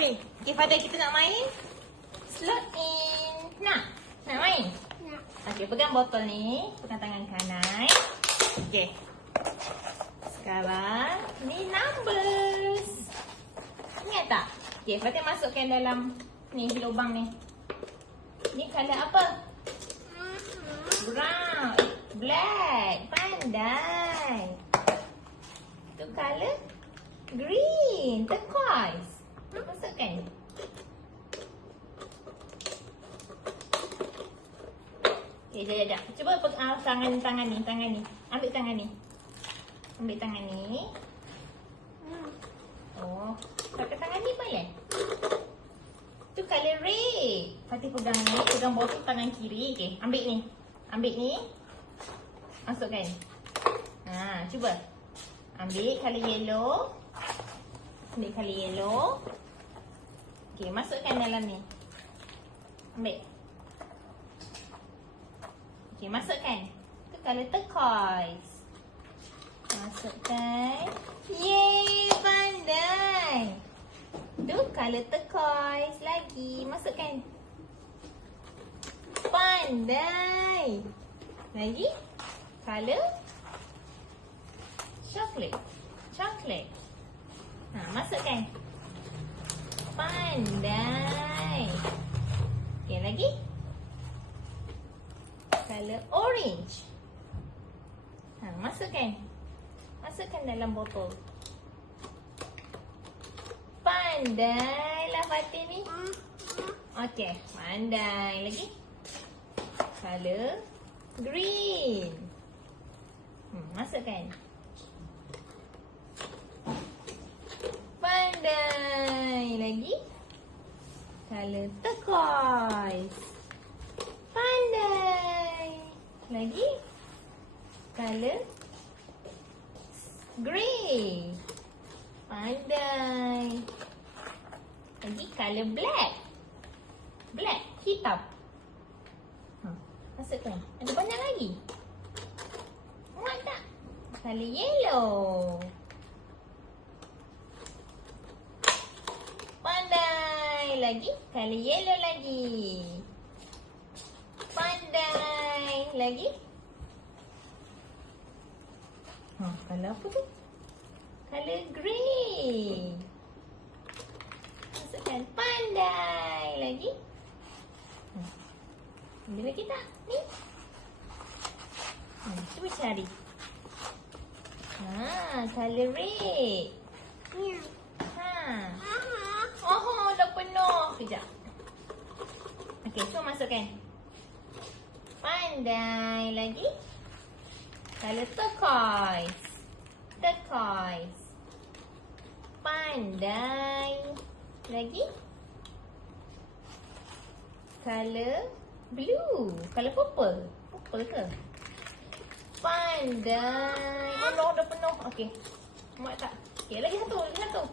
Okey, Fadil, kita nak main slot in. Nak main? Nak. Okey, pegang botol ni. Pegang tangan kanan. Okey. Sekarang, ni numbers. Ingat tak? Okey, Fadil masukkan dalam ni, lubang ni. Ni colour apa? Brown. Black. Pandai. Tu colour green. Turquoise. Masukkan. Okay, sekejap. Cuba tangan ni. Ambil tangan ni. Oh, pakai tangan ni boleh? Tu colour red. Fatih pegang ni. Pegang botol tangan kiri. Okay, ambil ni. Masukkan. Cuba. Ambil colour yellow. Okay, masukkan dalam ni. Ambil. Okay, masukkan. Tu colour turquoise. Masukkan. Yeay, pandai. Tu colour turquoise lagi. Masukkan. Pandai. Lagi. Colour chocolate. Masukkan. Pandai. Okay, lagi. Colour orange. Masukkan dalam botol. Pandai lah Fatih ni. Okay, pandai. Lagi. Colour green. Masukkan. Pandai. Lagi. Colour turquoise. Pandai. Lagi. Colour grey. Pandai. Lagi colour black. Hitam. Masukkan. Ada banyak lagi. Muat tak? Colour yellow. Pandai. Lagi. Colour yellow lagi. Pandai. Lagi. Colour apa tu? Colour grey. Masukkan. Pandai. Lagi. Ada lagi tak? Ni. Cuba cari. Colour red. Oh, dah penuh. Sekejap. Okey, so masukkan. Pandai. Lagi. Colour turquoise. Pandai. Lagi. Colour blue. Colour purple. Purple ke? Pandai. Oh, dah penuh. Okey. Muat tak? Okey, lagi satu.